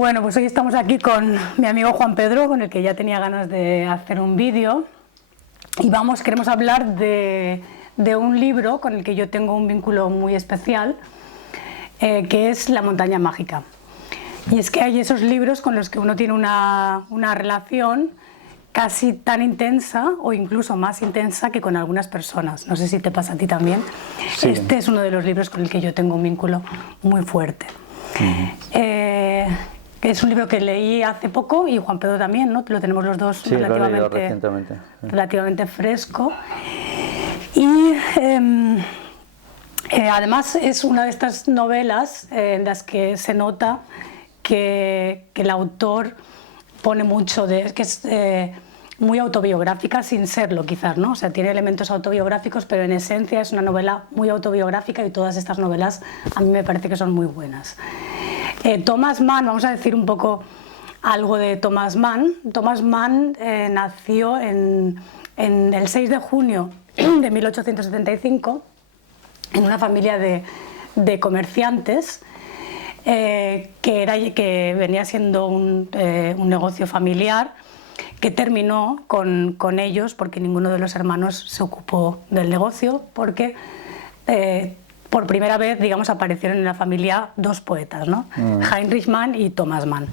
Bueno, pues hoy estamos aquí con mi amigo Juan Pedro, con el que ya tenía ganas de hacer un vídeo, y queremos hablar de un libro con el que yo tengo un vínculo muy especial, que es La montaña mágica. Y es que hay esos libros con los que uno tiene una relación casi tan intensa o incluso más intensa que con algunas personas. No sé si te pasa a ti también. Sí. Este es uno de los libros con el que yo tengo un vínculo muy fuerte. Es un libro que leí hace poco, y Juan Pedro también, ¿no? Lo tenemos los dos. Sí, lo he leído recientemente. Relativamente fresco. Y además es una de estas novelas en las que se nota que el autor pone mucho que es muy autobiográfica sin serlo, quizás, ¿no? O sea, tiene elementos autobiográficos, pero en esencia es una novela muy autobiográfica, y todas estas novelas a mí me parece que son muy buenas. Thomas Mann, vamos a decir un poco algo de Thomas Mann. Thomas Mann nació en el 6 de junio de 1875 en una familia de comerciantes, que venía siendo un negocio familiar que terminó con ellos porque ninguno de los hermanos se ocupó del negocio, porque por primera vez, digamos, aparecieron en la familia dos poetas, ¿no? Heinrich Mann y Thomas Mann.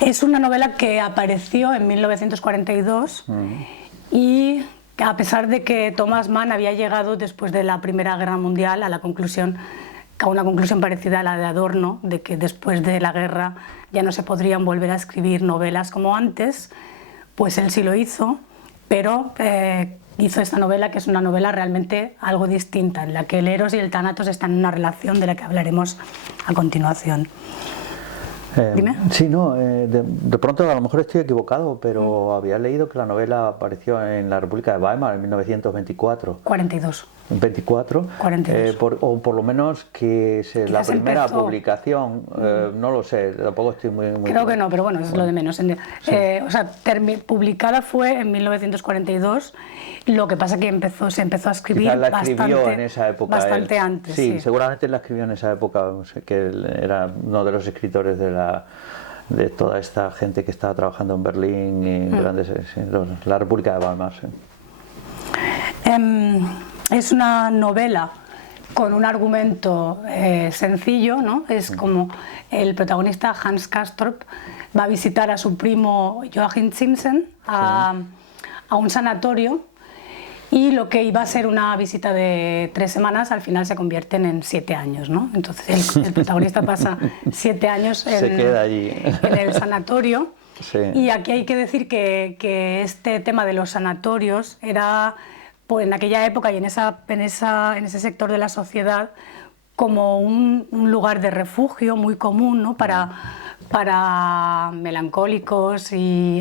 Es una novela que apareció en 1942 y a pesar de que Thomas Mann había llegado después de la Primera Guerra Mundial a una conclusión parecida a la de Adorno, de que después de la guerra ya no se podrían volver a escribir novelas como antes, pues él sí lo hizo, pero hizo esta novela, que es una novela realmente algo distinta, en la que el Eros y el Tánatos están en una relación de la que hablaremos a continuación. Dime. Sí, no, de pronto a lo mejor estoy equivocado, pero había leído que la novela apareció en la República de Weimar en 1924. 42. 24, 42. O por lo menos que es la primera empezó. Publicación, no lo sé, tampoco estoy muy Creo que no, pero bueno, es lo de menos. Sí. O sea, publicada fue en 1942, lo que pasa que se empezó a escribir en esa época, bastante antes. Sí, seguramente la escribió en esa época, no sé, que él era uno de los escritores de toda esta gente que estaba trabajando en Berlín y la República de Weimar. Sí. Es una novela con un argumento sencillo, ¿no? Es como el protagonista Hans Castorp va a visitar a su primo Joachim Simpson a un sanatorio, y lo que iba a ser una visita de 3 semanas al final se convierten en 7 años, ¿no? Entonces el protagonista pasa 7 años se queda allí en el sanatorio. Sí. Y aquí hay que decir que este tema de los sanatorios era, pues, en aquella época y en ese sector de la sociedad, como un lugar de refugio muy común, ¿no? para melancólicos y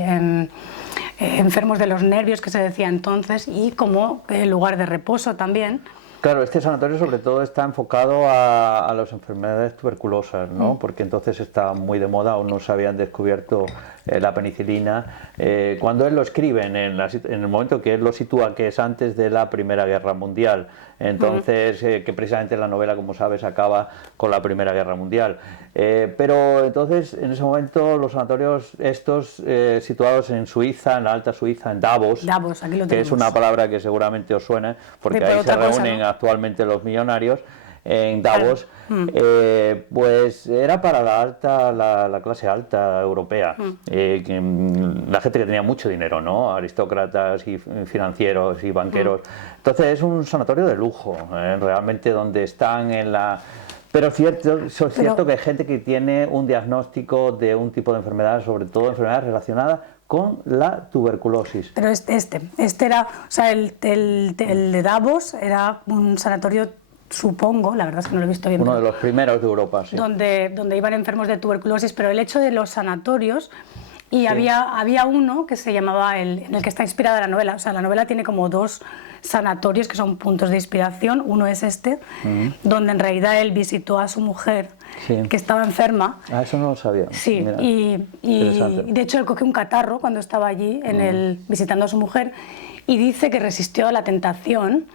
enfermos de los nervios, que se decía entonces, y como lugar de reposo también. Claro, este sanatorio sobre todo está enfocado a las enfermedades tuberculosas, ¿no? Porque entonces está muy de moda, aún no se habían descubierto la penicilina. Cuando él lo escribe, en el momento que él lo sitúa, que es antes de la Primera Guerra Mundial, entonces que precisamente la novela, como sabes, acaba con la Primera Guerra Mundial. Pero entonces, en ese momento, los sanatorios estos situados en Suiza, en la Alta Suiza, en Davos, aquí lo que es una palabra que seguramente os suena, porque ahí se reúnen actualmente los millonarios, en Davos, pues era para la clase alta europea, la gente que tenía mucho dinero, ¿no? Aristócratas y financieros y banqueros. Entonces es un sanatorio de lujo, realmente, donde están Pero es cierto que hay gente que tiene un diagnóstico de un tipo de enfermedad, sobre todo enfermedades relacionadas con la tuberculosis. Pero este era, o sea, el de Davos era un sanatorio, supongo, la verdad es que no lo he visto bien. Uno de los primeros de Europa, sí. Donde iban enfermos de tuberculosis, pero el hecho de los sanatorios, y había uno que se llamaba en el que está inspirada la novela. O sea, la novela tiene como 2 sanatorios que son puntos de inspiración. Uno es donde en realidad él visitó a su mujer, que estaba enferma. Ah, eso no lo sabía. Sí, mira, y de hecho él cogió un catarro cuando estaba allí visitando a su mujer, y dice que resistió a la tentación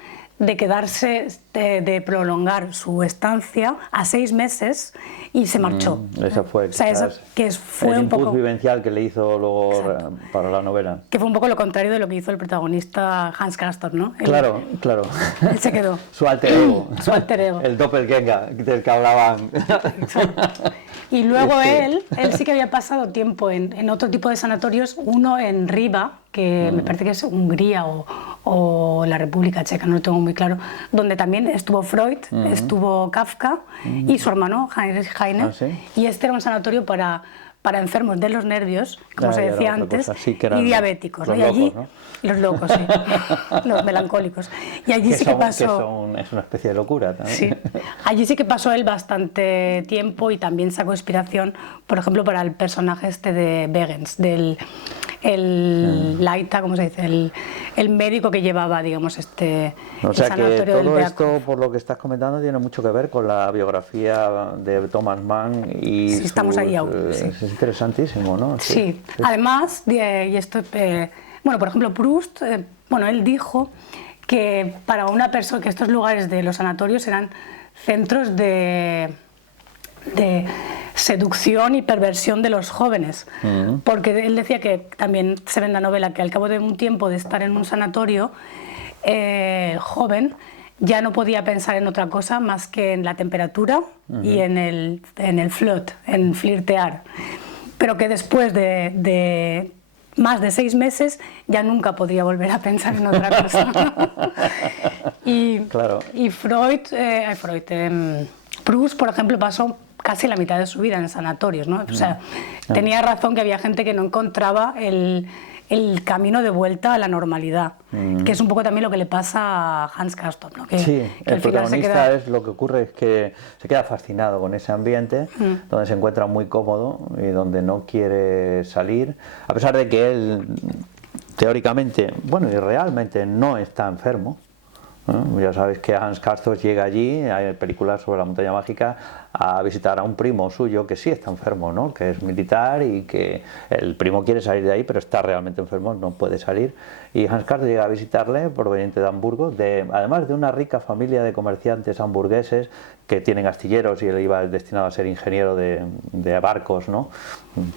de quedarse, de prolongar su estancia a 6 meses y se marchó. Esa fue, o sea, fue el un poco input vivencial que le hizo luego para la novela. Que fue un poco lo contrario de lo que hizo el protagonista Hans Castorp, ¿no? Claro. Él se quedó. Su alter ego. Su alter ego. El doppelganger del que hablaban. Exacto. Y luego él sí que había pasado tiempo en otro tipo de sanatorios, uno en Riva, que me parece que es Hungría o la República Checa, no lo tengo muy claro, donde también estuvo Freud, estuvo Kafka y su hermano Heinrich Heine. ¿Ah, sí? Y este era un sanatorio para enfermos de los nervios, como se decía antes, sí, y diabéticos. Los ¿no? Y allí, locos, ¿no? Los locos, sí, los melancólicos. Y allí sí que pasó... es una especie de locura también. Sí, allí sí que pasó él bastante tiempo y también sacó inspiración, por ejemplo, para el personaje este de Begens, el Laita, ¿cómo se dice? El médico que llevaba, digamos, o sea que todo esto, por lo que estás comentando, tiene mucho que ver con la biografía de Thomas Mann y sí, estamos ahí aún. Sí. Es interesantísimo, ¿no? Sí. Además, y esto, bueno, por ejemplo, Proust, él dijo que para una persona, que estos lugares de los sanatorios eran centros de seducción y perversión de los jóvenes, porque él decía que también se ve en la novela que al cabo de un tiempo de estar en un sanatorio joven ya no podía pensar en otra cosa más que en la temperatura y en el flirt, en flirtear, pero que después de más de 6 meses ya nunca podría volver a pensar en otra cosa. Y Freud, Proust, por ejemplo, pasó casi la mitad de su vida en sanatorios, ¿no? O sea, tenía razón que había gente que no encontraba el camino de vuelta a la normalidad, que es un poco también lo que le pasa a Hans Castorp, ¿no? Sí, el protagonista es lo que ocurre es que se queda fascinado con ese ambiente, donde se encuentra muy cómodo y donde no quiere salir, a pesar de que él teóricamente, bueno, y realmente no está enfermo. Ya sabéis que Hans Castorp llega allí, hay películas sobre la montaña mágica, a visitar a un primo suyo que sí está enfermo, ¿no? Que es militar y que el primo quiere salir de ahí, pero está realmente enfermo, no puede salir. Y Hans Castorp llega a visitarle, proveniente de Hamburgo, además de una rica familia de comerciantes hamburgueses que tienen astilleros y él iba destinado a ser ingeniero de barcos, ¿no?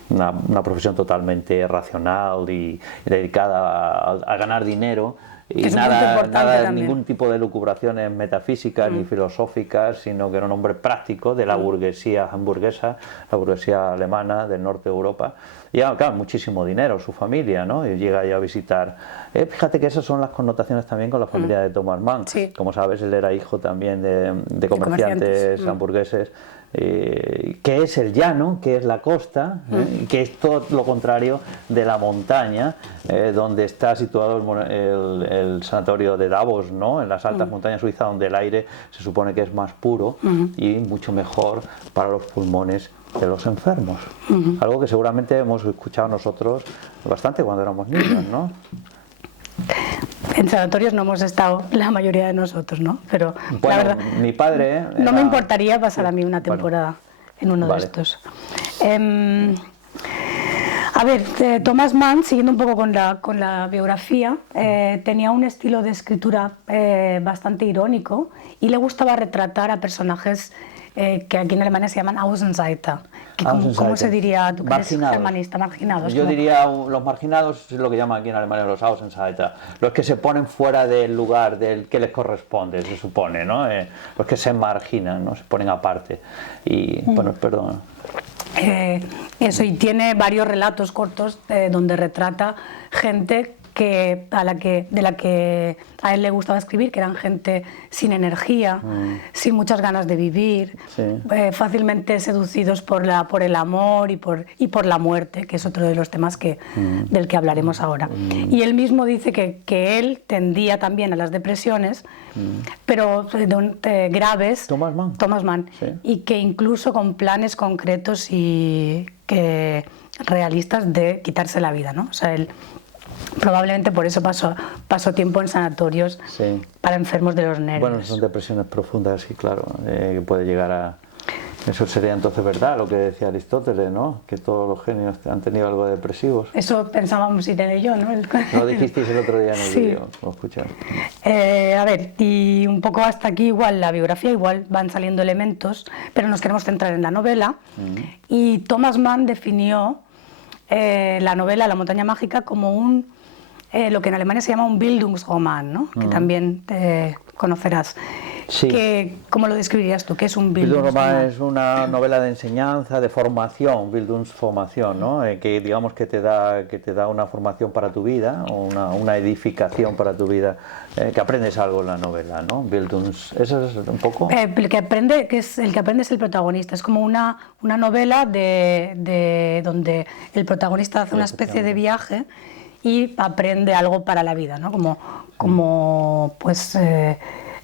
Una profesión totalmente racional y dedicada a ganar dinero. Y nada ningún tipo de lucubraciones metafísicas ni filosóficas, sino que era un hombre práctico de la burguesía hamburguesa, la burguesía alemana del norte de Europa. Y claro, muchísimo dinero, su familia, ¿no? Y llega ahí a visitar. Fíjate que esas son las connotaciones también con la familia de Thomas Mann. Sí. Como sabes, él era hijo también de comerciantes hamburgueses. Que es el llano, que es la costa, que es todo lo contrario de la montaña, donde está situado el sanatorio de Davos, ¿no? En las altas montañas suizas, donde el aire se supone que es más puro y mucho mejor para los pulmones de los enfermos. Algo que seguramente hemos escuchado nosotros bastante cuando éramos niños, ¿no? En sanatorios no hemos estado la mayoría de nosotros, ¿no? Pero bueno, la verdad, mi padre no me importaría pasar a mí una temporada en uno de estos. A ver, Thomas Mann, siguiendo un poco con la biografía, tenía un estilo de escritura bastante irónico y le gustaba retratar a personajes que aquí en Alemania se llaman Außenseiter. ¿Cómo se diría? Tú que eres germanista, marginados. Yo diría los marginados es lo que llaman aquí en Alemania los Außenseiter, los que se ponen fuera del lugar del que les corresponde, se supone, ¿no? Los que se marginan, ¿no? Se ponen aparte. Y bueno, perdón. Eso, y tiene varios relatos cortos donde retrata gente de la que a él le gustaba escribir, que eran gente sin energía, sin muchas ganas de vivir, fácilmente seducidos por el amor y por la muerte, que es otro de los temas del que hablaremos ahora. Y él mismo dice que él tendía también a las depresiones, pero graves, Thomas Mann, sí. Y que incluso con planes concretos y realistas de quitarse la vida, ¿no? O sea, él probablemente por eso pasó tiempo en sanatorios para enfermos de los nervios. Bueno, son depresiones profundas, sí, claro, que puede llegar a Eso sería entonces verdad, lo que decía Aristóteles, ¿no? Que todos los genios han tenido algo depresivos. Eso pensábamos Irene y yo, ¿no? Lo dijisteis el otro día en el vídeo, lo escuché. A ver, y un poco hasta aquí igual la biografía, igual van saliendo elementos, pero nos queremos centrar en la novela. Y Thomas Mann definió la novela La montaña mágica como lo que en Alemania se llama un Bildungsroman, ¿no? Que también conocerás. Sí. ¿Cómo lo describirías tú? ¿Qué es un Bildungsroman? Es una novela de enseñanza, de formación, Bildungsformación, ¿no? Que digamos que te da una formación para tu vida, o una edificación para tu vida, que aprendes algo en la novela, ¿no? ¿eso es un poco? El que aprende es el protagonista. Es como una novela donde el protagonista hace una especie de viaje y aprende algo para la vida, ¿no? Como pues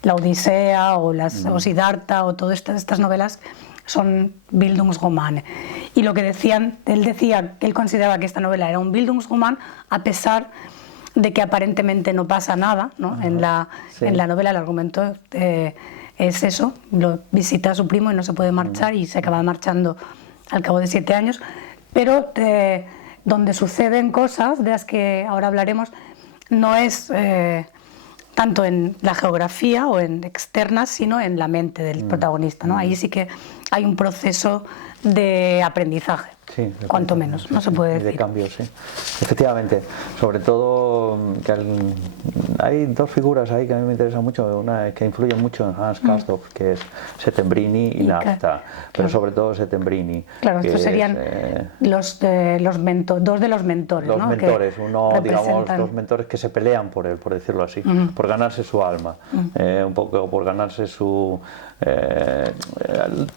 la Odisea o Siddhartha o todas estas novelas son Bildungsromane. Y lo que él decía que él consideraba que esta novela era un Bildungsroman a pesar de que aparentemente no pasa nada, ¿no? En la novela el argumento es eso, lo visita a su primo y no se puede marchar y se acaba marchando al cabo de 7 años, pero donde suceden cosas de las que ahora hablaremos no es tanto en la geografía o en externas, sino en la mente del protagonista, ¿no? Ahí sí que hay un proceso de aprendizaje, sí, cuanto menos, no se puede decir. De cambio, sí. Efectivamente, sobre todo que hay dos figuras ahí que a mí me interesan mucho, una que influye mucho en Hans Castorp, que es Settembrini y Nafta, pero sobre todo Settembrini. Claro, estos serían dos de los mentores, los ¿no? mentores, dos mentores que se pelean por él, por decirlo así, por ganarse su alma, un poco por ganarse su...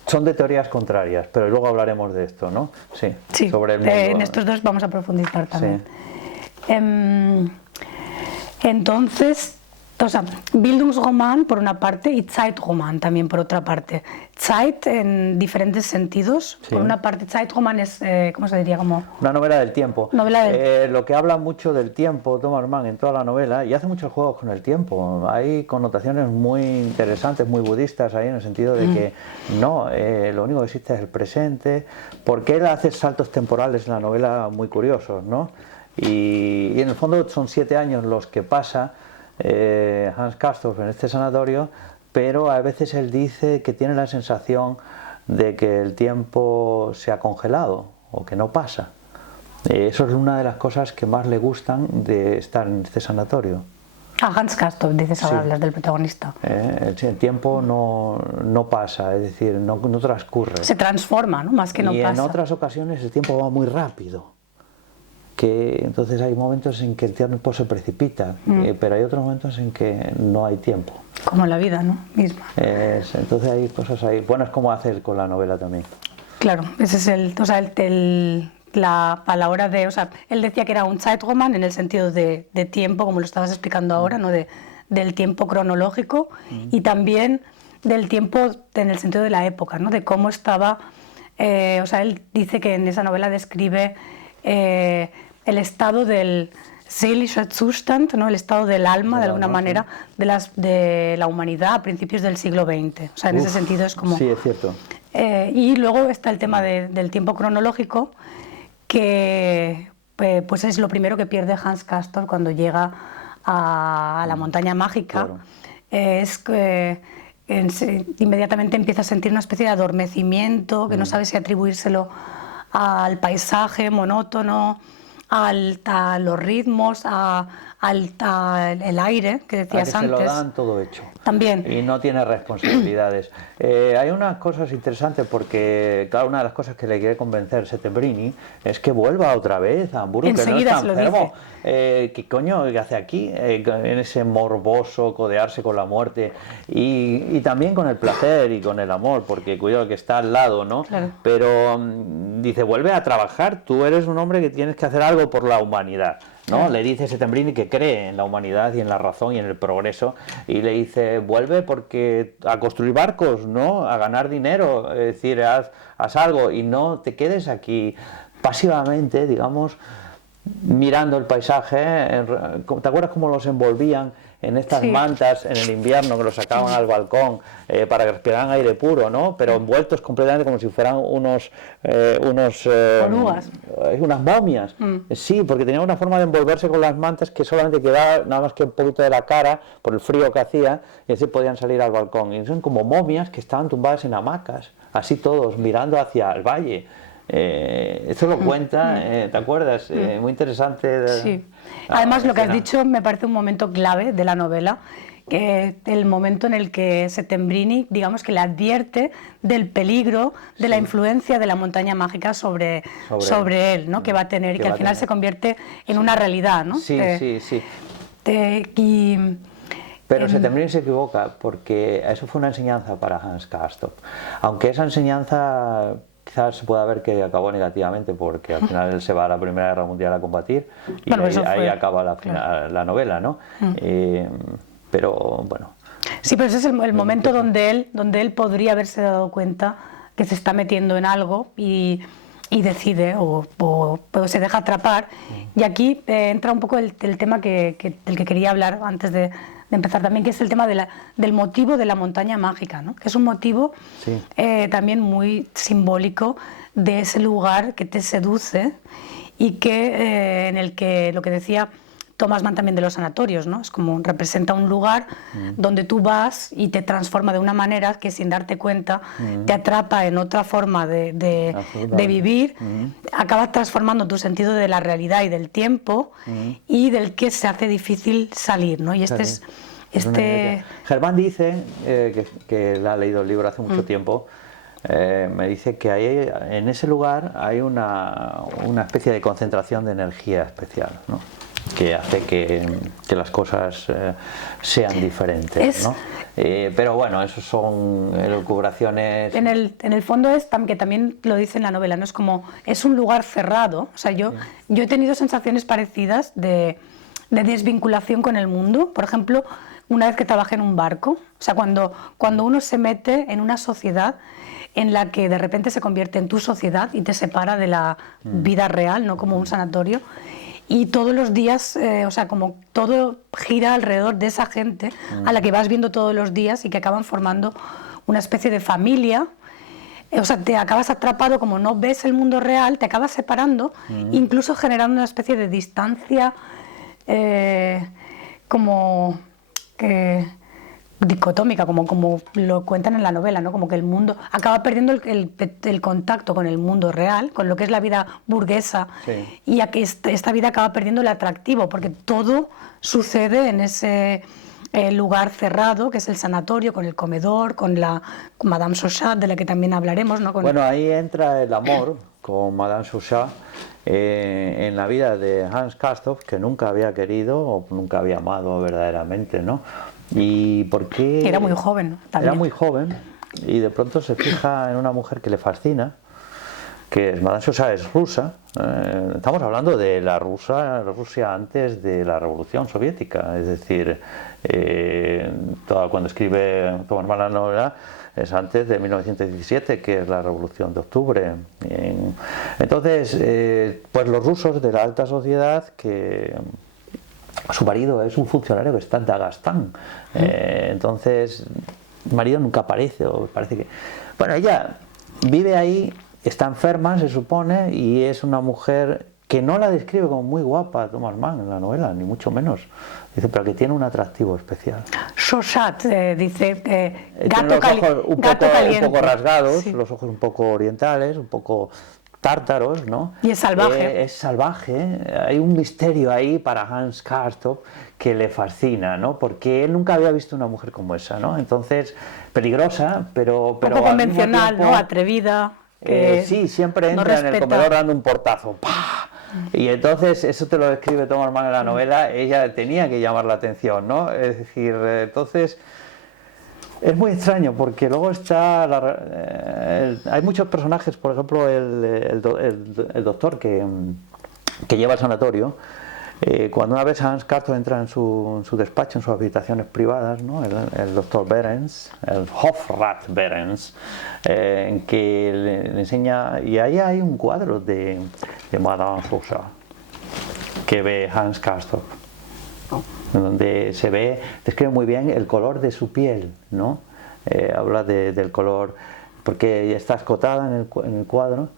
son de teorías contrarias, pero luego hablaremos de esto, ¿no? Sí, sobre el mundo. En estos dos vamos a profundizar también. Sí. Entonces, Bildungsroman por una parte y Zeitroman también por otra parte. Zeit en diferentes sentidos. Sí. Por una parte, Zeitroman es, ¿cómo se diría? Como una novela del tiempo. Lo que habla mucho del tiempo, Thomas Mann, en toda la novela, y hace muchos juegos con el tiempo. Hay connotaciones muy interesantes, muy budistas ahí, en el sentido de que no, lo único que existe es el presente, porque él hace saltos temporales en la novela muy curiosos, ¿no? Y en el fondo son 7 años los que pasa Hans Castorp en este sanatorio, pero a veces él dice que tiene la sensación de que el tiempo se ha congelado o que no pasa. Eso es una de las cosas que más le gustan de estar en este sanatorio. A Hans Castorp, dices ahora, hablas del protagonista. El tiempo no pasa, es decir, no transcurre. Se transforma, ¿no? Más que no pasa. Y en otras ocasiones el tiempo va muy rápido. Que entonces hay momentos en que el tiempo se precipita, pero hay otros momentos en que no hay tiempo. Como la vida, ¿no? Misma. Entonces hay cosas ahí buenas como hacer con la novela también. Claro, ese es a la hora de, él decía que era un Zeitroman en el sentido de tiempo, como lo estabas explicando ahora, ¿no? Del tiempo cronológico y también del tiempo en el sentido de la época, ¿no? De cómo estaba, él dice que en esa novela describe el estado del seelischer Zustand, ¿no? El estado del alma, de alguna manera, de la humanidad a principios del siglo XX. En ese sentido es como... Sí, es cierto. Y luego está el tema del tiempo cronológico, que pues es lo primero que pierde Hans Castorp cuando llega a la montaña mágica. Claro. Inmediatamente empieza a sentir una especie de adormecimiento, que no sabe si atribuírselo al paisaje monótono, a los ritmos, al aire que decías antes. Se lo dan todo hecho. También. Y no tiene responsabilidades. Hay unas cosas interesantes porque, claro, una de las cosas que le quiere convencer Settembrini es que vuelva otra vez a Hamburgo, que no está enfermo. ¿Qué coño hace aquí? En ese morboso codearse con la muerte y también con el placer y con el amor, porque cuidado que está al lado, ¿no? Claro. Pero dice, vuelve a trabajar, tú eres un hombre que tienes que hacer algo por la humanidad, ¿no? Claro. Le dice Settembrini que cree en la humanidad y en la razón y en el progreso, y le dice, vuelve porque a construir barcos, ¿no? A ganar dinero, es decir, haz algo y no te quedes aquí pasivamente, digamos, mirando el paisaje. ¿Te acuerdas cómo los envolvían en estas Sí. mantas en el invierno que los sacaban al balcón para que respiraran aire puro, ¿no? Pero envueltos completamente como si fueran unas momias. Sí, porque tenían una forma de envolverse con las mantas que solamente quedaba nada más que un poquito de la cara por el frío que hacía y así podían salir al balcón. Y son como momias que estaban tumbadas en hamacas, así todos, mirando hacia el valle. Esto lo cuenta, ¿te acuerdas? Muy interesante. Sí. Además, lo que has dicho me parece un momento clave de la novela, que el momento en el que Settembrini, digamos que le advierte del peligro de la influencia de la montaña mágica sobre él, ¿no? Que va a tener, que al final se convierte en una realidad, ¿no? Sí, sí. Y, pero Settembrini se equivoca, porque eso fue una enseñanza para Hans Castorp. Aunque esa enseñanza quizás se pueda ver que acabó negativamente, porque al final él se va a la Primera Guerra Mundial a combatir y bueno, ahí acaba la novela, ¿no? Pero bueno. Sí, pero ese es el momento donde él podría haberse dado cuenta que se está metiendo en algo y decide o se deja atrapar. Y aquí entra un poco el tema del que quería hablar antes de empezar también, que es el tema del motivo de la montaña mágica, ¿no? Que es un motivo también muy simbólico de ese lugar que te seduce y que en el que, lo que decía Thomas Mann también de los sanatorios, ¿no? Es como representa un lugar donde tú vas y te transforma de una manera que sin darte cuenta te atrapa en otra forma de vivir, acabas transformando tu sentido de la realidad y del tiempo y del que se hace difícil salir, ¿no? Y Germán dice, que él ha leído el libro hace mucho tiempo, me dice que ahí, en ese lugar hay una especie de concentración de energía especial, ¿no? Que hace que las cosas sean diferentes, ¿no? Pero bueno, eso son elucubraciones. En el fondo es que también lo dice en la novela, ¿no? Es como, es un lugar cerrado. O sea, yo he tenido sensaciones parecidas de desvinculación con el mundo. Por ejemplo, una vez que trabajé en un barco, o sea, cuando uno se mete en una sociedad en la que de repente se convierte en tu sociedad y te separa de la vida real, no como un sanatorio. Y todos los días, o sea, como todo gira alrededor de esa gente a la que vas viendo todos los días y que acaban formando una especie de familia. O sea, te acabas atrapado, como no ves el mundo real, te acabas separando, incluso generando una especie de distancia como dicotómica, como lo cuentan en la novela, ¿no? Como que el mundo acaba perdiendo el contacto con el mundo real, con lo que es la vida burguesa, y aquí esta vida acaba perdiendo el atractivo, porque todo sucede en ese lugar cerrado, que es el sanatorio, con el comedor, con Madame Chauchat, de la que también hablaremos, ¿no? Bueno, ahí entra el amor con Madame Chauchat en la vida de Hans Castorp, que nunca había querido o nunca había amado verdaderamente, ¿no? Y porque era muy joven, también. Era muy joven y de pronto se fija en una mujer que le fascina, que es Madame Chauchat, es rusa. Estamos hablando de la Rusia antes de la Revolución Soviética, es decir, cuando escribe Thomas Mann la novela es antes de 1917, que es la Revolución de Octubre. Entonces, pues los rusos de la alta sociedad, que su marido es un funcionario que está en Dagestán, entonces el marido nunca aparece, o parece que... Bueno, ella vive ahí, está enferma, se supone, y es una mujer que no la describe como muy guapa Thomas Mann en la novela, ni mucho menos. Dice, pero que tiene un atractivo especial. Chauchat dice gato caliente. Un poco rasgados, sí. Los ojos un poco orientales, un poco tártaros, ¿no? Y es salvaje. Es salvaje. Hay un misterio ahí para Hans Castorp que le fascina, ¿no? Porque él nunca había visto una mujer como esa, ¿no? Entonces, peligrosa, pero poco convencional, tiempo, ¿no? Atrevida. Sí, siempre entra en el comedor dando un portazo. ¡Pah! Y entonces, eso te lo describe Thomas Mann en la novela, ella tenía que llamar la atención, ¿no? Es decir, entonces... Es muy extraño porque luego está... hay muchos personajes, por ejemplo, el doctor que lleva el sanatorio. Cuando una vez Hans Castorp entra en su despacho, en sus habitaciones privadas, ¿no? el doctor Behrens, el Hofrat Behrens, que le enseña... Y ahí hay un cuadro de Madame Chauchat que ve Hans Castorp. donde se ve, describe muy bien el color de su piel, ¿no? Habla del color, porque está escotada en el cuadro,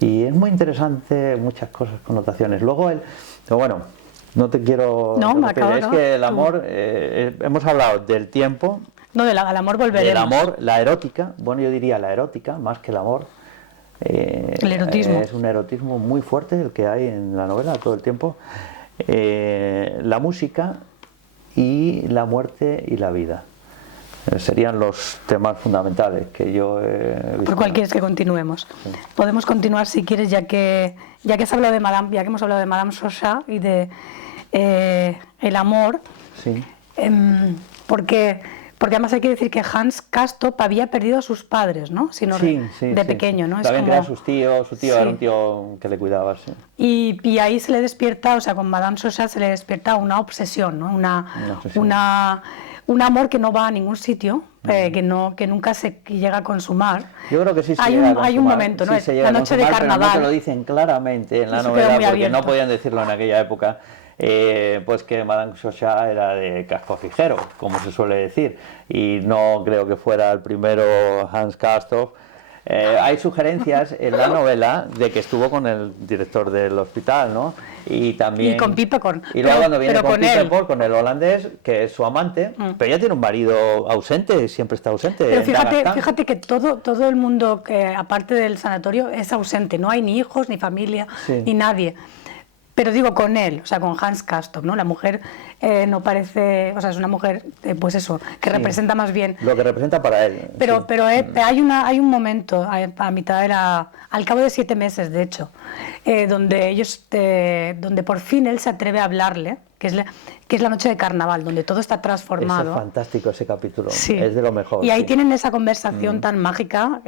y es muy interesante, muchas cosas, connotaciones. Luego pero bueno, no te quiero... No, me acabo, es que el amor, hemos hablado del tiempo... No, al amor volveremos. Del amor, la erótica, bueno, yo diría la erótica, más que el amor. El erotismo. Es un erotismo muy fuerte el que hay en la novela todo el tiempo. La música y la muerte y la vida. Serían los temas fundamentales que yo he visto. ¿Por cuál quieres que continuemos? Sí. Podemos continuar si quieres, ya que hemos hablado de Madame Chauchat y de el amor. Sí. Porque además hay que decir que Hans Castorp había perdido a sus padres, ¿no? De pequeño, ¿no? También era su tío era un tío que le cuidaba, sí. Y ahí se le despierta, o sea, con Madame Chauchat se le despierta una obsesión, ¿no? Un amor que no va a ningún sitio, que nunca se llega a consumar. Yo creo que sí hay un momento, ¿no? Sí, la noche de carnaval. Pero no te lo dicen claramente en la novela, porque no podían decirlo en aquella época. Pues que Madame Chauchat era de casco fijero, como se suele decir, y no creo que fuera el primero Hans Castorp. Hay sugerencias en la novela de que estuvo con el director del hospital, ¿no? Y también... Y con Piepercorn. Y luego cuando viene con Piepercorn, con el holandés, que es su amante, pero ella tiene un marido ausente, siempre está ausente. Pero fíjate que todo el mundo, que aparte del sanatorio, es ausente, no hay ni hijos, ni familia, ni nadie. Pero digo con él, o sea, con Hans Castorp, ¿no? La mujer no parece, o sea, es una mujer, pues eso, que representa más bien... Lo que representa para él. Pero hay un momento, a mitad al cabo de 7 meses, de hecho, donde por fin él se atreve a hablarle, que es la noche de carnaval, donde todo está transformado. Es fantástico ese capítulo, sí. Es de lo mejor. Y ahí tienen esa conversación tan mágica,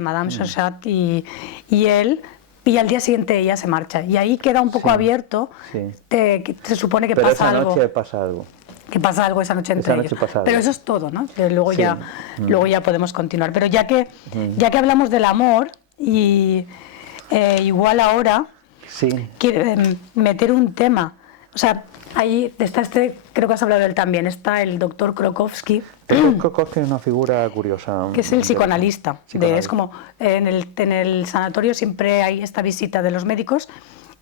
Madame Chauchat y él. Y al día siguiente ella se marcha. Y ahí queda un poco abierto, que se supone que pasa algo. Pero esa noche pasa algo. Que pasa algo esa noche entre ellos. Pero eso es todo, ¿no? Luego ya podemos continuar. Pero ya que hablamos del amor, y igual ahora quiero meter un tema. O sea, ahí está creo que has hablado de él también, está el doctor Krokowski. Krokowski es una figura curiosa. Que es el psicoanalista. Es como, en el sanatorio siempre hay esta visita de los médicos,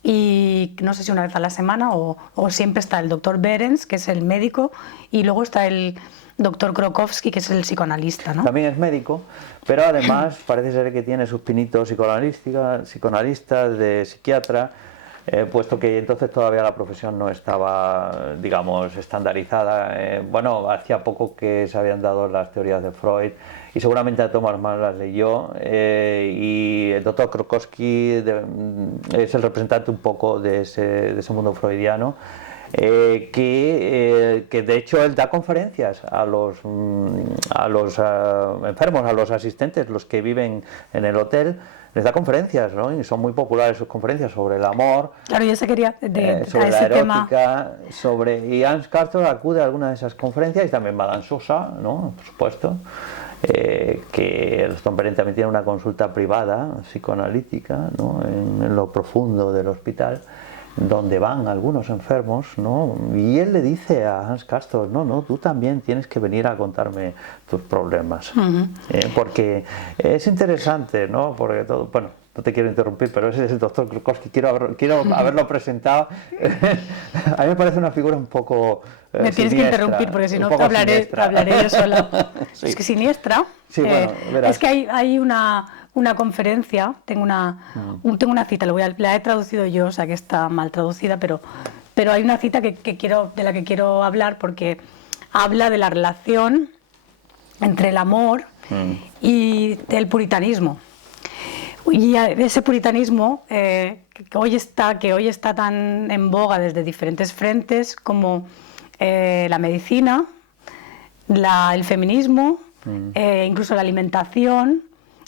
y no sé si una vez a la semana o siempre está el doctor Behrens, que es el médico, y luego está el doctor Krokowski, que es el psicoanalista, ¿no? También es médico, pero además parece ser que tiene sus pinitos psicoanalistas, de psiquiatra, puesto que entonces todavía la profesión no estaba, digamos, estandarizada. Bueno, hacía poco que se habían dado las teorías de Freud, y seguramente Thomas Mann las leyó, y el doctor Krokowski es el representante un poco de ese mundo freudiano, que de hecho él da conferencias a los enfermos, a los asistentes, los que viven en el hotel. Les da conferencias, ¿no? Y son muy populares sus conferencias sobre el amor, claro, yo se quería sobre la erótica, y Hans Castorp acude a algunas de esas conferencias, y también Madame Chauchat, ¿no? Por supuesto, que el Tom Perrin también tiene una consulta privada, psicoanalítica, ¿no? En lo profundo del hospital, donde van algunos enfermos, ¿no? Y él le dice a Hans Castorp, no, tú también tienes que venir a contarme tus problemas, porque es interesante, ¿no? Porque todo, bueno, no te quiero interrumpir, pero ese es el doctor Krokowski, quiero haberlo presentado. A mí me parece una figura un poco me tienes que interrumpir, porque si no te hablaré yo sola. Sí. Es que siniestra. Sí, bueno, verás. Es que hay una conferencia, tengo una cita, la he traducido yo, o sea que está mal traducida, pero hay una cita de la que quiero hablar, porque habla de la relación entre el amor y el puritanismo. Y ese puritanismo que hoy está tan en boga desde diferentes frentes, como la medicina, el feminismo, incluso la alimentación,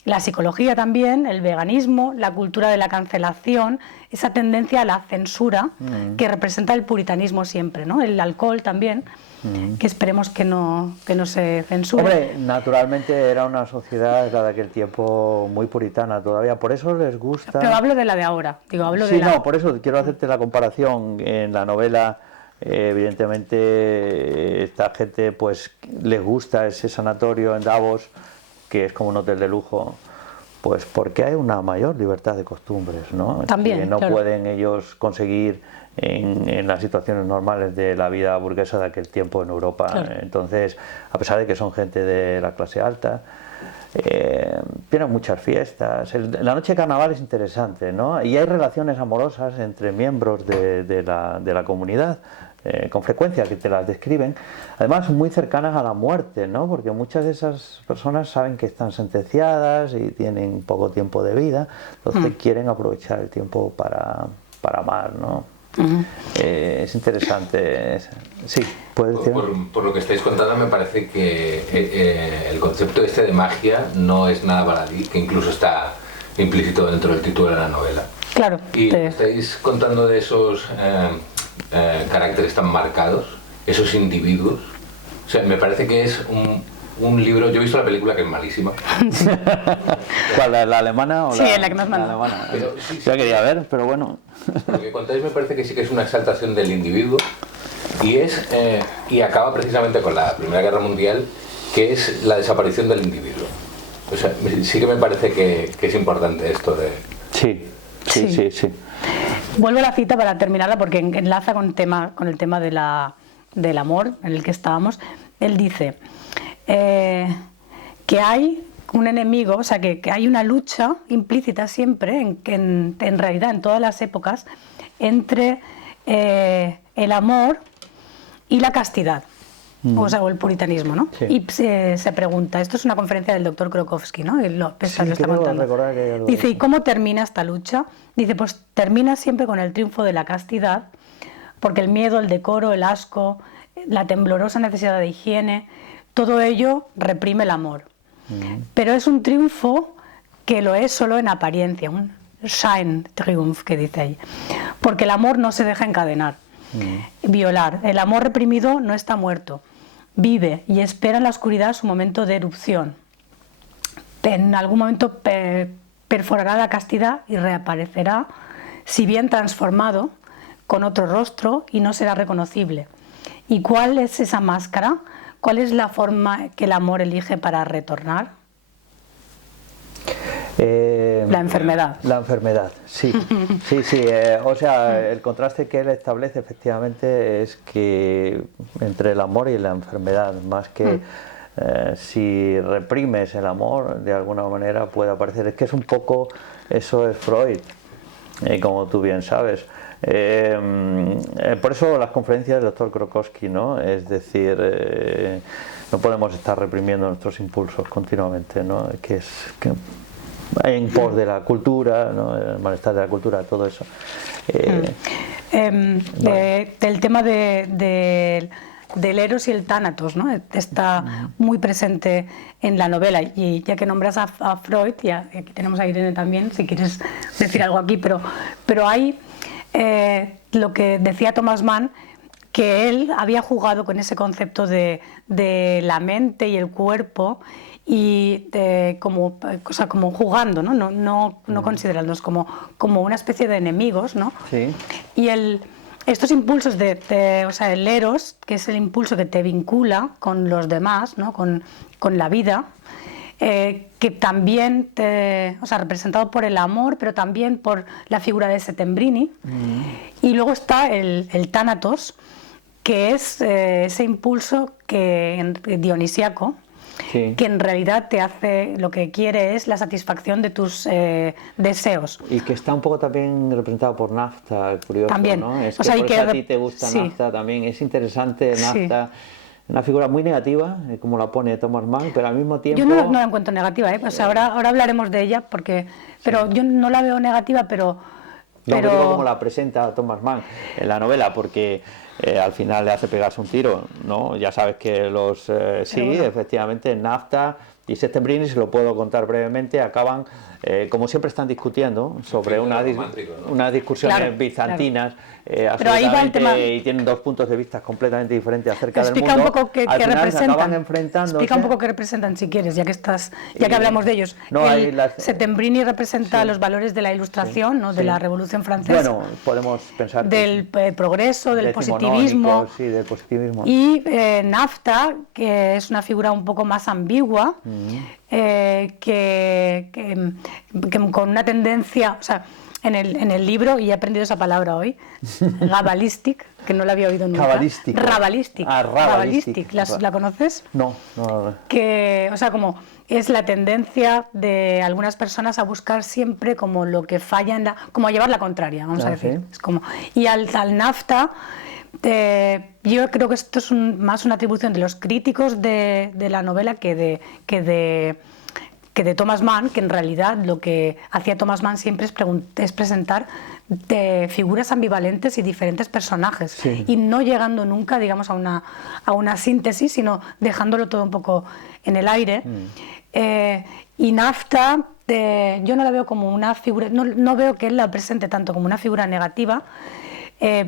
la psicología también, el veganismo, la cultura de la cancelación, esa tendencia a la censura que representa el puritanismo siempre, ¿no? El alcohol también, que esperemos que no se censure. Hombre, naturalmente era una sociedad de aquel tiempo muy puritana todavía, por eso les gusta... Pero hablo de la de ahora, por eso quiero hacerte la comparación. En la novela evidentemente esta gente pues les gusta ese sanatorio en Davos, que es como un hotel de lujo, pues porque hay una mayor libertad de costumbres, ¿no? También, que no claro. pueden ellos conseguir en las situaciones normales de la vida burguesa de aquel tiempo en Europa. Claro. Entonces, a pesar de que son gente de la clase alta, tienen muchas fiestas. La noche de carnaval es interesante, ¿no? Y hay relaciones amorosas entre miembros de la comunidad, con frecuencia, que te las describen, además muy cercanas a la muerte, ¿no? Porque muchas de esas personas saben que están sentenciadas y tienen poco tiempo de vida, entonces quieren aprovechar el tiempo para amar, ¿no? Es interesante. Sí, puedes decir. Por lo que estáis contando, me parece que el concepto este de magia no es nada baladí, que incluso está implícito dentro del título de la novela. Claro. Y estáis contando de esos caracteres tan marcados, esos individuos. O sea, me parece que es un libro. Yo he visto la película, que es malísima. ¿Cuál, la alemana o sí, la que nos la manda. alemana? Pero, sí, Yo quería ver, pero bueno. Lo que contáis me parece que sí que es una exaltación del individuo y acaba precisamente con la Primera Guerra Mundial, que es la desaparición del individuo. O sea, sí que me parece que es importante esto de... Sí. Vuelvo a la cita para terminarla porque enlaza con el tema del amor en el que estábamos. Él dice que hay un enemigo, o sea, que hay una lucha implícita siempre, en realidad en todas las épocas, entre el amor y la castidad, o sea, o el puritanismo, ¿no? Sí. Y se pregunta, esto es una conferencia del doctor Krokowski, ¿no? Él lo está contando. Dice, ¿y cómo termina esta lucha? Dice, pues termina siempre con el triunfo de la castidad, porque el miedo, el decoro, el asco, la temblorosa necesidad de higiene, todo ello reprime el amor. Pero es un triunfo que lo es solo en apariencia, un Scheintriumph que dice ahí, porque el amor no se deja encadenar, violar. El amor reprimido no está muerto, vive y espera en la oscuridad su momento de erupción. En algún momento perforará la castidad y reaparecerá, si bien transformado, con otro rostro, y no será reconocible. ¿Y cuál es esa máscara? ¿Cuál es la forma que el amor elige para retornar? La enfermedad. La enfermedad, sí. O sea, el contraste que él establece efectivamente es que entre el amor y la enfermedad, más que si reprimes el amor, de alguna manera puede aparecer. Es que es un poco, eso es Freud, como tú bien sabes. Por eso las conferencias del doctor Krokowski, ¿no? Es decir, no podemos estar reprimiendo nuestros impulsos continuamente, ¿no? Que en pos de la cultura, ¿no? El malestar de la cultura, todo eso. Del tema del Eros y el Tánatos, ¿no? Está muy presente en la novela, y ya que nombras a Freud, y aquí tenemos a Irene también, si quieres decir algo aquí, pero hay lo que decía Thomas Mann, que él había jugado con ese concepto de la mente y el cuerpo, y como jugando, ¿no? No considerándolos como una especie de enemigos, ¿no? Sí. Y estos impulsos o sea, el Eros, que es el impulso que te vincula con los demás, ¿no? con la vida, que también, o sea, representado por el amor, pero también por la figura de Settembrini. Y luego está el Tánatos, que es ese impulso dionisíaco, Sí. que en realidad te hace, lo que quiere es la satisfacción de tus deseos. Y que está un poco también representado por Nafta, curioso, También. ¿no? Es O sea, por eso a ti te gusta sí. Nafta también. Es interesante Nafta, Sí. una figura muy negativa, como la pone Thomas Mann, pero al mismo tiempo... Yo no la encuentro negativa, ¿eh? Pues ahora hablaremos de ella, pero yo no la veo negativa, pero... No, digo como la presenta Thomas Mann en la novela, porque al final le hace pegarse un tiro, ¿no? Ya sabes que efectivamente Nafta y Settembrini, si lo puedo contar brevemente, acaban, como siempre están discutiendo sobre unas discusiones bizantinas, pero ahí va el tema, y tienen dos puntos de vista completamente diferentes acerca del mundo. mundo. Un poco qué representan. Explica un poco qué representan, si quieres, ya que hablamos de ellos. Settembrini representa los valores de la Ilustración, ¿no? De la Revolución Francesa. Bueno, podemos pensar del progreso, del positivismo. Sí, del positivismo. Y Nafta, que es una figura un poco más ambigua, que con una tendencia, o sea, en el libro, y he aprendido esa palabra hoy, Rabalistic, que no la había oído nunca. Rabalistic. Rabalistic. ¿La conoces? No. Que, o sea, como es la tendencia de algunas personas a buscar siempre como lo que falla como a llevar la contraria, vamos a decir. ¿Sí? Es como, y al Nafta, yo creo que esto es más una atribución de los críticos de la novela que de Thomas Mann, que en realidad lo que hacía Thomas Mann siempre es presentar figuras ambivalentes y diferentes personajes, y no llegando nunca, digamos, a una síntesis, sino dejándolo todo un poco en el aire. Y Nafta, yo no la veo como una figura, no veo que él la presente tanto como una figura negativa,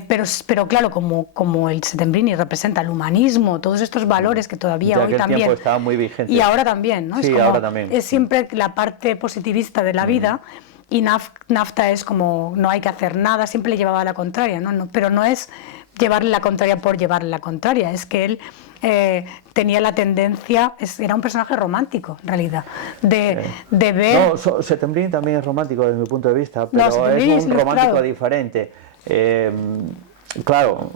pero claro, como el Settembrini representa el humanismo, todos estos valores que todavía hoy también estaba muy vigente. Y ahora también, ¿no? Sí, ahora también. Es siempre la parte positivista de la vida, y Nafta es como no hay que hacer nada, siempre le llevaba a la contraria, ¿no? Pero no es llevarle la contraria por llevarle la contraria, es que él tenía la tendencia, era un personaje romántico en realidad, de ver... No, Settembrini también es romántico desde mi punto de vista, pero es un romántico diferente. Claro,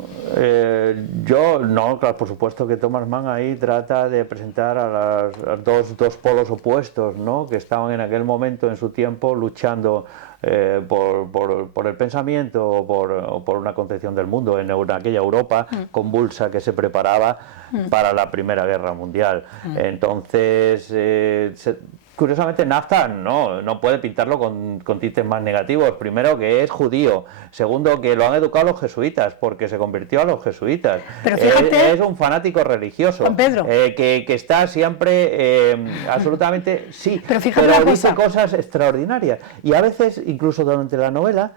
claro, por supuesto que Thomas Mann ahí trata de presentar a los dos polos opuestos, ¿no? Que estaban en aquel momento en su tiempo luchando por el pensamiento o por una concepción del mundo en aquella Europa convulsa que se preparaba para la Primera Guerra Mundial. Entonces, curiosamente, Nafta no puede pintarlo con tintes más negativos. Primero, que es judío. Segundo, que lo han educado los jesuitas, porque se convirtió a los jesuitas. Pero fíjate, es un fanático religioso. Juan Pedro. Que está siempre absolutamente... Sí, pero dice cosas extraordinarias. Y a veces, incluso durante la novela,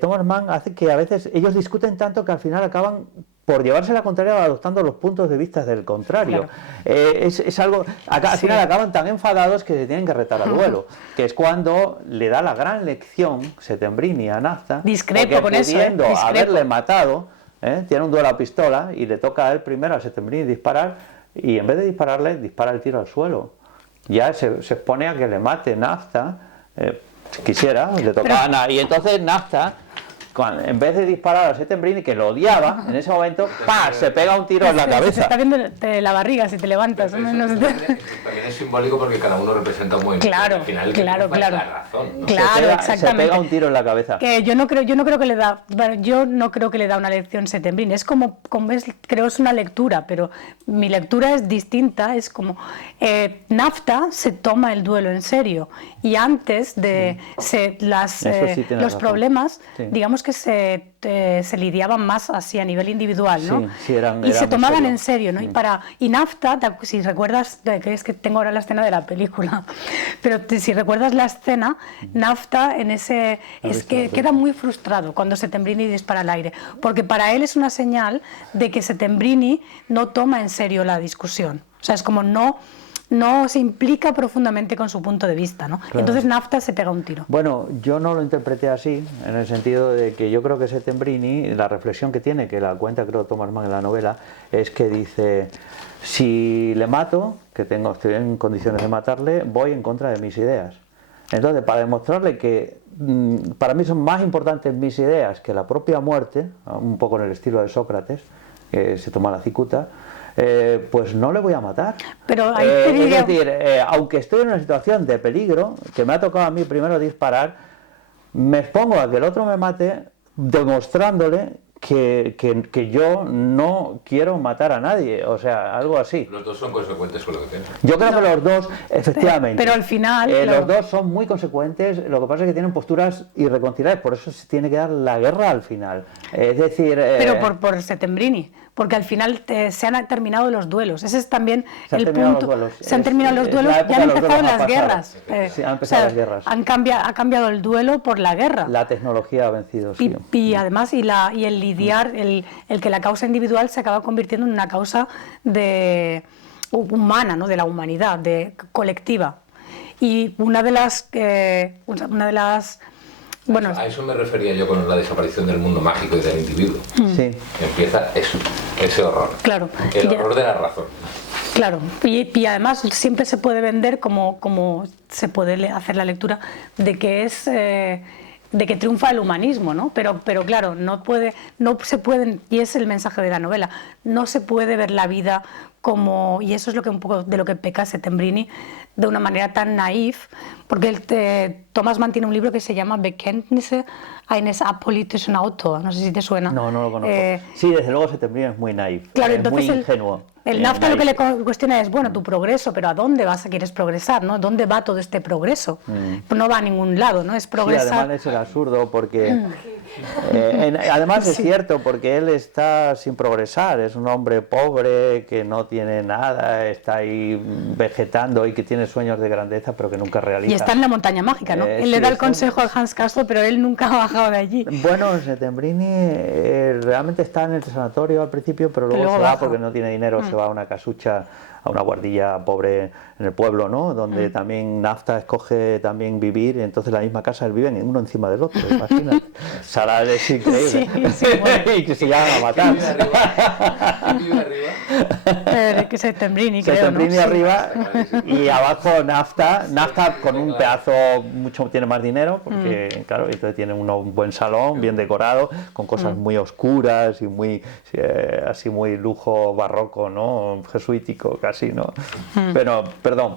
Thomas Mann hace que a veces ellos discuten tanto que al final acaban por llevarse la contraria adoptando los puntos de vista del contrario. Claro. Es algo, al final acaban tan enfadados que se tienen que retar al duelo, que es cuando le da la gran lección Settembrini a Nafta, discrepo con eso, haberle matado, tiene un duelo a pistola y le toca a él primero a Settembrini disparar, y en vez de dispararle, dispara el tiro al suelo. Ya se expone a que le mate Nafta, si quisiera, le toca a Ana, y entonces Nafta, en vez de disparar a Settembrini, que lo odiaba, en ese momento, ¡pah!, se pega un tiro en la cabeza. Se está viendo la barriga si te levantas. También es simbólico porque cada uno representa un movimiento. Claro, al final, claro. La razón, ¿no? Claro, exactamente. Se pega un tiro en la cabeza. Que yo no creo que le da una lección Settembrini. Es creo es una lectura, pero mi lectura es distinta. Es como Nafta se toma el duelo en serio, y antes de los problemas, digamos que se lidiaban más así a nivel individual, ¿no? Y se tomaban en serio, ¿no? Y Nafta, si recuerdas, es que tengo ahora la escena de la película, pero si recuerdas la escena, Nafta queda muy frustrado cuando Settembrini dispara al aire, porque para él es una señal de que Settembrini no toma en serio la discusión. O sea, es como no se implica profundamente con su punto de vista, ¿no? Claro. Entonces Nafta se pega un tiro. Bueno, yo no lo interpreté así, en el sentido de que yo creo que Settembrini, la reflexión que tiene, que la cuenta creo Thomas Mann en la novela, es que dice, si le mato, estoy en condiciones de matarle, voy en contra de mis ideas. Entonces, para demostrarle que para mí son más importantes mis ideas que la propia muerte, un poco en el estilo de Sócrates, que se toma la cicuta, pues no le voy a matar. Pero hay es decir, aunque estoy en una situación de peligro, que me ha tocado a mí primero disparar, me expongo a que el otro me mate, demostrándole que yo no quiero matar a nadie, o sea, algo así. Los dos son consecuentes con lo que tienen. Yo creo que los dos, efectivamente. Pero al final... Los dos son muy consecuentes, lo que pasa es que tienen posturas irreconciliables, por eso se tiene que dar la guerra al final. Es decir... Pero por Settembrini, porque al final se han terminado los duelos. Ese es también el punto. Se han Es- terminado los duelos, la ya han época de los empezado duelos ha las pasado. guerras. Sí, han empezado las guerras. Ha cambiado el duelo por la guerra. La tecnología ha vencido, sí. Y además, y el lidiar, el que la causa individual se acaba convirtiendo en una causa humana, ¿no? De la humanidad, colectiva. Y una de las bueno, a eso me refería yo con la desaparición del mundo mágico y del individuo. Sí. Empieza eso, ese horror. Claro. El horror de la razón. Claro, y además siempre se puede vender como se puede hacer la lectura de que de que triunfa el humanismo, ¿no? Pero claro, no se pueden, y es el mensaje de la novela, no se puede ver la vida como, y eso es un poco de lo que peca Settembrini, de una manera tan naif, porque Thomas Mann tiene un libro que se llama Bekenntnisse eines apolitischen Autors, no sé si te suena. No lo conozco. Sí, desde luego Settembrini es muy naif, claro, es entonces muy ingenuo. El Nafta lo que le cuestiona es, bueno, tu progreso, pero ¿a dónde quieres progresar, ¿no? ¿Dónde va todo este progreso? Pues no va a ningún lado, ¿no? Es progresar. Sí, además es el absurdo, porque además es cierto, porque él está sin progresar, es un hombre pobre que no tiene nada, está ahí vegetando y que tiene sueños de grandeza, pero que nunca realiza. Y está en la montaña mágica, ¿no? Él le da el consejo al Hans Castorp, pero él nunca ha bajado de allí. Bueno, Settembrini realmente está en el sanatorio al principio, pero luego se va porque no tiene dinero, se va a una casucha, a una guardilla pobre en el pueblo, ¿no? Donde también Nafta escoge también vivir, y entonces la misma casa viven uno encima del otro, imagínate. Sara es increíble. Sí, bueno. Y que se llaman a matar. Vive arriba. Que Settembrini, creo, Settembrini ¿no? arriba y abajo Nafta con un pedazo, tiene más dinero, porque claro, entonces tiene un buen salón, bien decorado, con cosas muy oscuras y muy así muy lujo barroco, ¿no? Jesuítico casi, ¿no? Pero, perdón,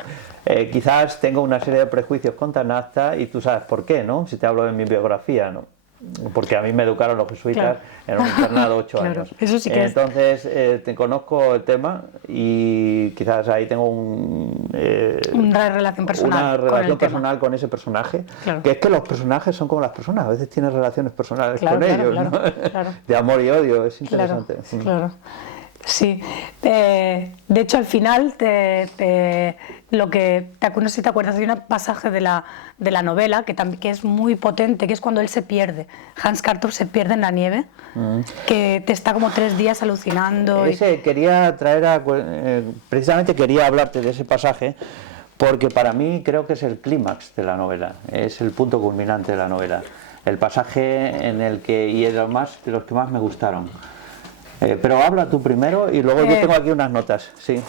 quizás tengo una serie de prejuicios contra Nafta y tú sabes por qué, ¿no? Si te hablo de mi biografía, ¿no? Porque a mí me educaron los jesuitas en un internado 8 años. Eso sí que entonces te conozco el tema y quizás ahí tengo una relación personal con ese personaje, claro. Que es que los personajes son como las personas, a veces tienes relaciones personales con ellos, ¿no? Claro. De amor y odio, es interesante. Claro. Sí, de hecho al final lo que no sé si te acuerdas, hay un pasaje de la novela que es muy potente, que es cuando él se pierde. Hans Castorp se pierde en la nieve, que te está como 3 días alucinando. Quería traer precisamente quería hablarte de ese pasaje, porque para mí creo que es el clímax de la novela, es el punto culminante de la novela, el pasaje en el que, y de los que más me gustaron. Pero habla tú primero y luego yo tengo aquí unas notas, sí.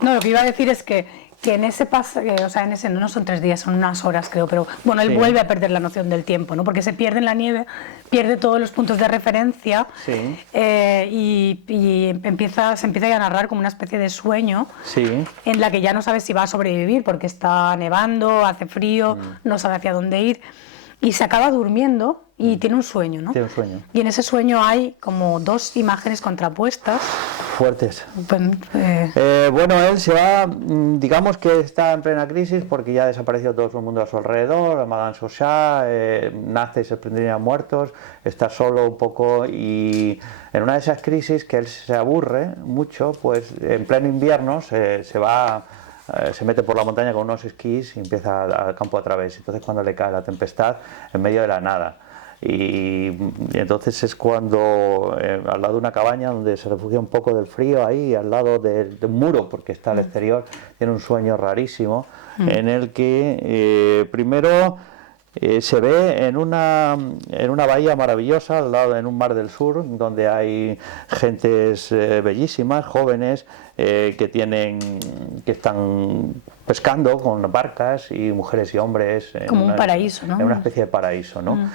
No, lo que iba a decir es que en ese pasaje, o sea, no son 3 días, son unas horas creo, pero bueno, él vuelve a perder la noción del tiempo, ¿no? Porque se pierde en la nieve, pierde todos los puntos de referencia y se empieza a narrar como una especie de sueño en la que ya no sabe si va a sobrevivir porque está nevando, hace frío, no sabe hacia dónde ir y se acaba durmiendo. Y tiene un sueño, ¿no? Tiene un sueño. Y en ese sueño hay como 2 imágenes contrapuestas. Fuertes. Bueno, él se va, digamos que está en plena crisis porque ya ha desaparecido todo su mundo a su alrededor, Madame Chauchat, nace y se prendrían muertos, está solo un poco y en una de esas crisis que él se aburre mucho, pues en pleno invierno se va... se mete por la montaña con unos esquís y empieza al campo a través. Entonces cuando le cae la tempestad en medio de la nada. Y entonces es cuando al lado de una cabaña donde se refugia un poco del frío, ahí al lado de un muro, porque está al exterior, tiene un sueño rarísimo en el que primero se ve en una bahía maravillosa al lado, en un mar del sur, donde hay gentes bellísimas, jóvenes que están pescando con barcas y mujeres y hombres como un paraíso, ¿no? En una especie de paraíso, ¿no?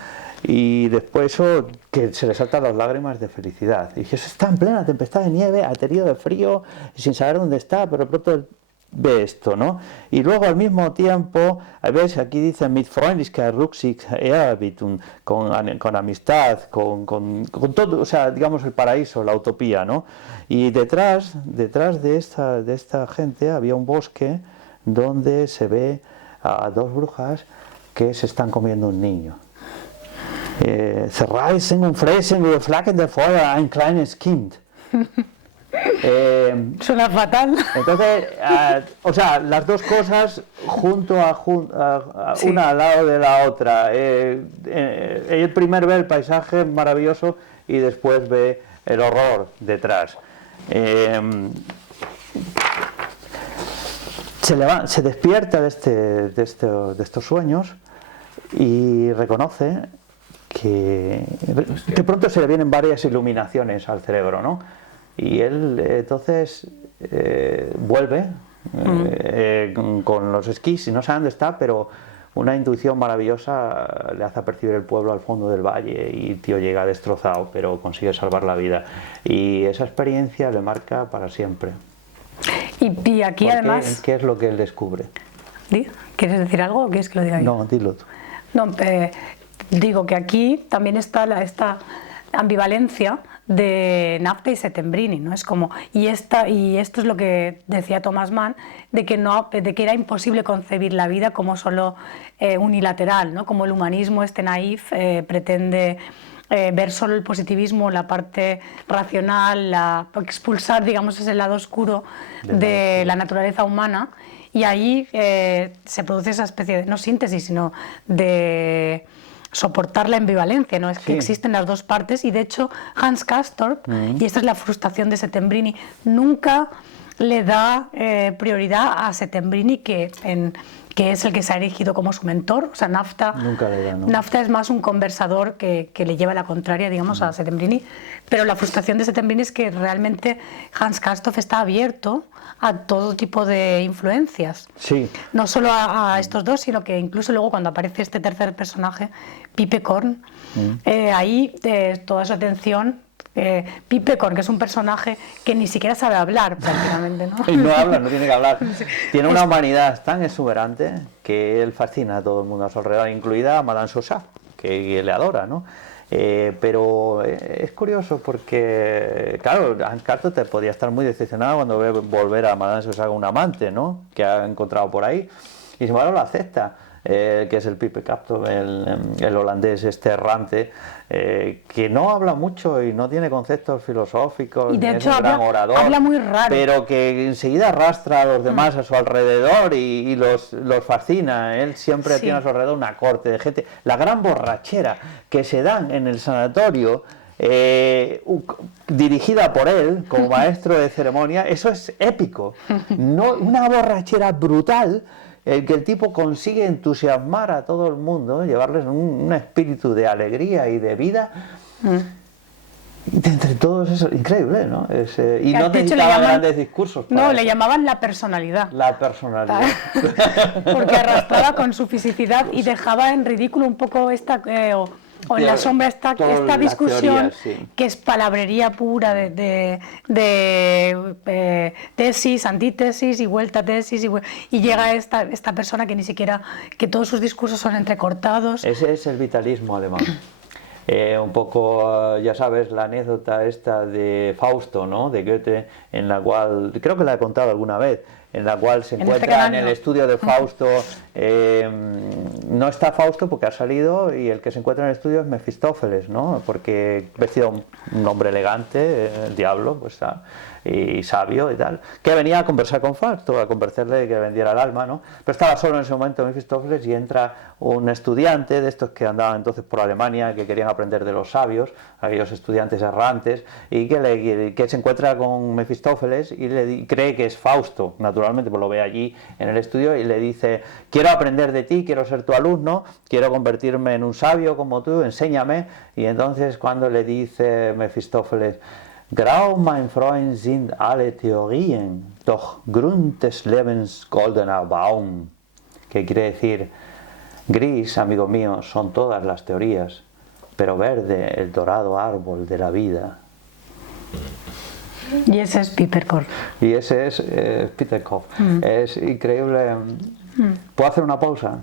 Y después eso, que se le saltan las lágrimas de felicidad. Y Jesús está en plena tempestad de nieve, aterido de frío, sin saber dónde está, pero de pronto ve esto, ¿no? Y luego al mismo tiempo, a veces aquí dice mit Freundlichkeit, Rücksicht, Ehrerbietung, con amistad, con todo, o sea, digamos el paraíso, la utopía, ¿no? Y detrás de esta gente había un bosque donde se ve a 2 brujas que se están comiendo un niño. Zerreißen und fressen wie flackende Feuer ein kleines Kind. Suena fatal. Entonces, o sea, las dos cosas Sí. una al lado de la otra. El primero ve el paisaje maravilloso y después ve el horror detrás. Se despierta de estos sueños y reconoce que de pronto se le vienen varias iluminaciones al cerebro, ¿no? Y él entonces vuelve con los esquís y no sabe dónde está, pero una intuición maravillosa le hace percibir el pueblo al fondo del valle y el tío llega destrozado, pero consigue salvar la vida. Y esa experiencia le marca para siempre. Y aquí además... ¿Qué es lo que él descubre? ¿Quieres decir algo o quieres que lo diga yo? No, dilo tú. No, digo que aquí también está esta ambivalencia de Nafta y Settembrini, ¿no? Es como, y esto es lo que decía Thomas Mann, de que era imposible concebir la vida como solo unilateral, ¿no? Como el humanismo naif pretende ver solo el positivismo, la parte racional, expulsar, digamos, ese lado oscuro de la naturaleza humana, y ahí se produce esa especie de, no síntesis, sino de soportar la ambivalencia, ¿no? Es que existen las dos partes, y de hecho Hans Castorp, y esta es la frustración de Settembrini, nunca le da prioridad a Settembrini, que es el que se ha erigido como su mentor. O sea, Nafta, nunca le da, ¿no? Nafta es más un conversador que le lleva la contraria, digamos, a Settembrini, pero la frustración de Settembrini es que realmente Hans Castorp está abierto a todo tipo de influencias. Sí. No solo a estos dos, sino que incluso luego cuando aparece este tercer personaje, Pipe Korn, ahí toda su atención... Pipe Korn, que es un personaje que ni siquiera sabe hablar prácticamente, ¿no? Y no habla, no tiene que hablar. Tiene una humanidad tan exuberante que él fascina a todo el mundo a su alrededor, incluida a Madame Sosa, que le adora, ¿no? Pero es curioso porque, claro, Hans Castorp te podía estar muy decepcionado cuando ve volver a Madame Sosa con un amante, ¿no? Que ha encontrado por ahí, y sin embargo lo acepta. Que es el Pipe Castorp, el holandés errante, que no habla mucho y no tiene conceptos filosóficos, y de ni hecho es un gran orador, habla muy raro, pero que enseguida arrastra a los demás a su alrededor y los fascina. Él siempre tiene a su alrededor una corte de gente. La gran borrachera que se dan en el sanatorio, dirigida por él como maestro de ceremonia, eso es épico. No, una borrachera brutal, que el tipo consigue entusiasmar a todo el mundo, llevarles un espíritu de alegría y de vida. Entre todos eso, increíble, ¿no? Y no necesitaba grandes discursos. No, le llamaban la personalidad. La personalidad. Porque arrastraba con su fisicidad y dejaba en ridículo un poco o en la sombra esta discusión, que es palabrería pura de tesis, antítesis y vuelta a tesis, y llega esta persona que ni siquiera, que todos sus discursos son entrecortados. Ese es el vitalismo alemán. Un poco, ya sabes, la anécdota esta de Fausto, ¿no? De Goethe, en la cual, creo que la he contado alguna vez, en la cual se encuentra en el estudio de Fausto, no está Fausto porque ha salido, y el que se encuentra en el estudio es Mefistófeles, ¿no? Porque vestido un hombre elegante, el diablo, pues, y sabio y tal, que venía a conversar con Fausto, a convencerle de que vendiera el alma, ¿no? Pero estaba solo en ese momento Mefistófeles, y entra un estudiante de estos que andaban entonces por Alemania, que querían aprender de los sabios, aquellos estudiantes errantes, y que se encuentra con Mefistófeles y cree que es Fausto, naturalmente, pues lo ve allí en el estudio, y le dice: quiero aprender de ti, quiero ser tu alumno, quiero convertirme en un sabio como tú, enséñame. Y entonces cuando le dice Mefistófeles: Grau, mein Freund, sind alle Theorien, doch Grund des Lebens goldener Baum. Que quiere decir: gris, amigo mío, son todas las teorías, pero verde el dorado árbol de la vida. Y ese es Pipe Korn. Y ese es Pipe Korn. Es increíble. ¿Puedo hacer una pausa?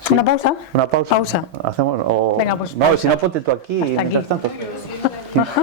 ¿Sí? ¿Una pausa? Una pausa. Pausa. Hacemos, Venga, pues no, pausa. si no, ponte tú aquí. Hasta Mientras aquí. tanto.